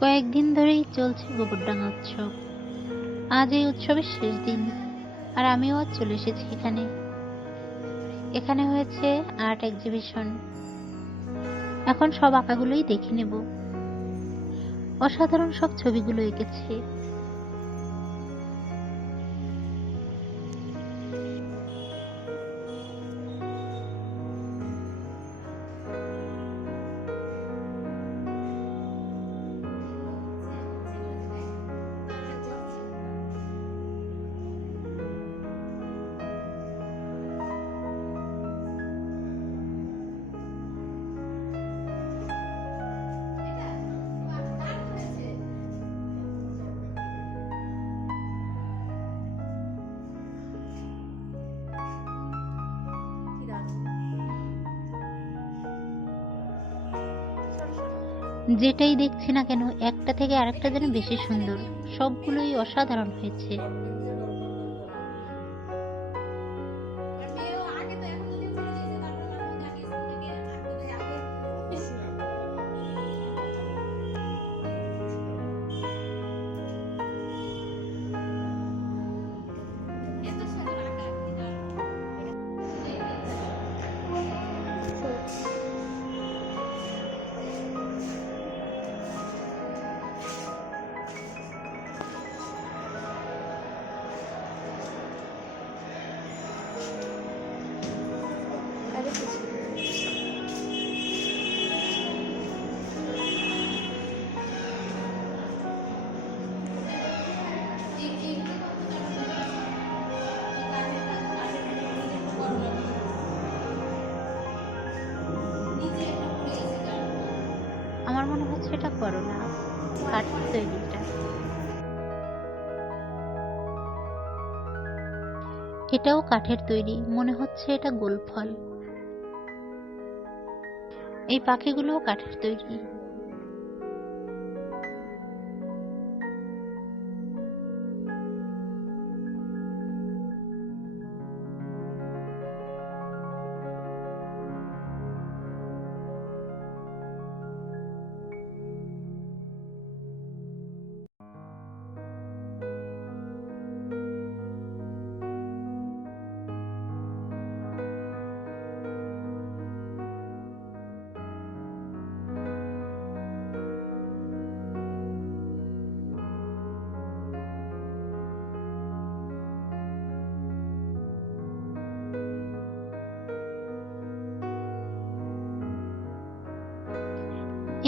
কয়েকদিন ধরেই চলছে গোবরডাঙ্গা উৎসব। আজ এই উৎসবের শেষ দিন, আর আমিও আজ চলে এসেছি এখানে। এখানে হয়েছে আর্ট এক্সিবিশন। এখন সব আঁকাগুলোই দেখে নেব। অসাধারণ সব ছবিগুলো এঁকেছে। যেটাই দেখছি না কেন একটা থেকে আরেকটা যেন বেশি সুন্দর। সবগুলোই অসাধারণ হয়েছে। আমার মনে হচ্ছে এটা করোনা কাঠের তৈরিটা। এটাও কাঠের তৈরি, মনে হচ্ছে এটা গোল ফল। এই পাখিগুলোও কাঠের তৈরি।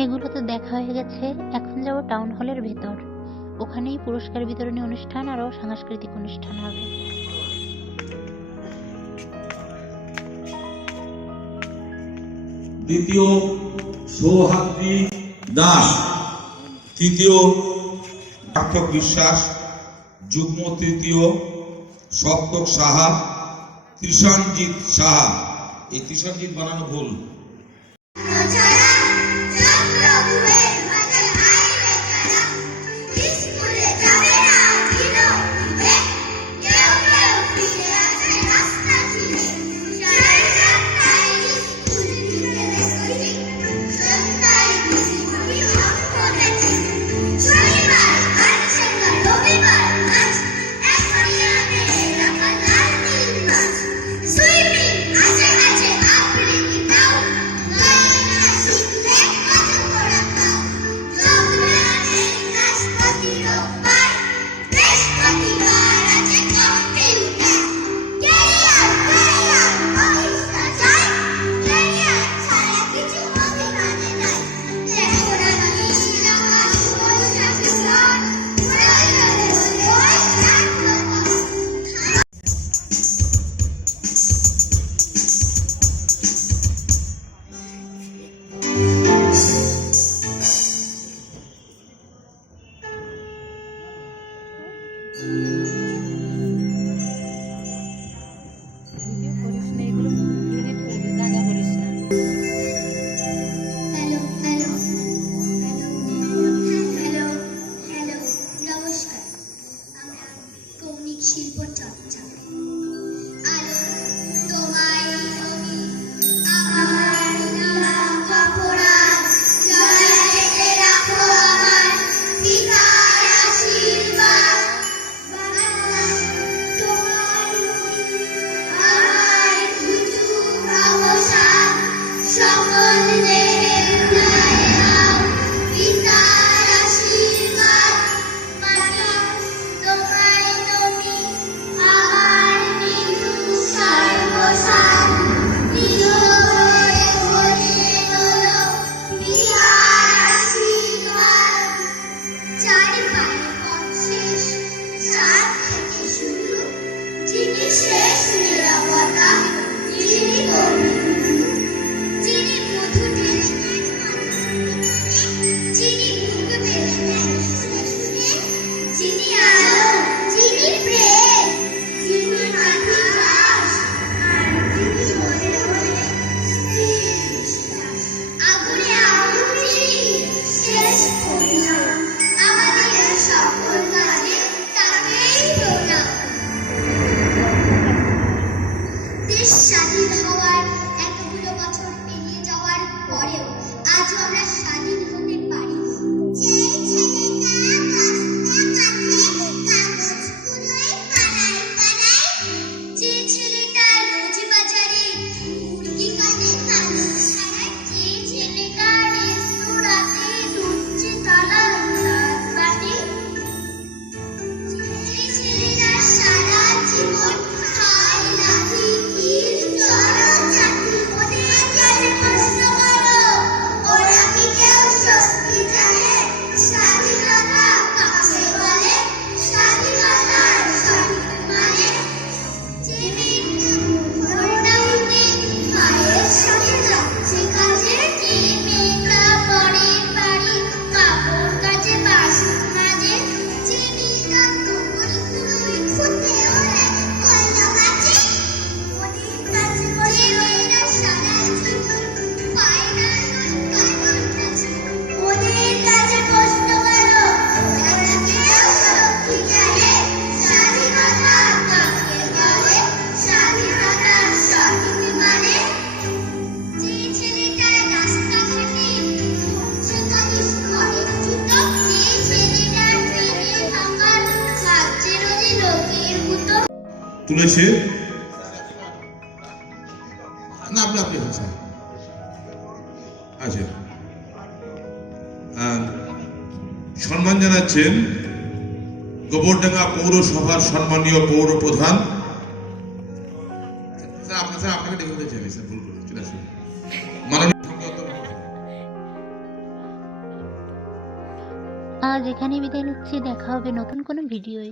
এগুলো তো দেখা হয়ে গেছে। এখন যাব টাউন হলের ভেতর। ওখানেই পুরস্কার বিতরণী অনুষ্ঠান আরও সাংস্কৃতিক অনুষ্ঠান হবে। দ্বিতীয় সৌহার্দ্রী দাস, তৃতীয় পাঠক বিশ্বাস, যুগ্ম তৃতীয় সপ্তক সাহা, ত্রিশানজিৎ সাহা। এই ত্রিশানজিৎ বানানো ভুল। তুলেছে। না আপনি আপনি আচ্ছা আচ্ছা সম্মান জানাচ্ছেন গোবরডাঙ্গা পৌরসভার সম্মানীয় পৌর প্রধান। স্যার আপনাকে ডেকে বলতে চাইনি স্যার, ভুল করে চলে আসুন মাননীয়। আজ এখানেই বিদায় নিচ্ছি, দেখা হবে নতুন কোনো ভিডিওয়।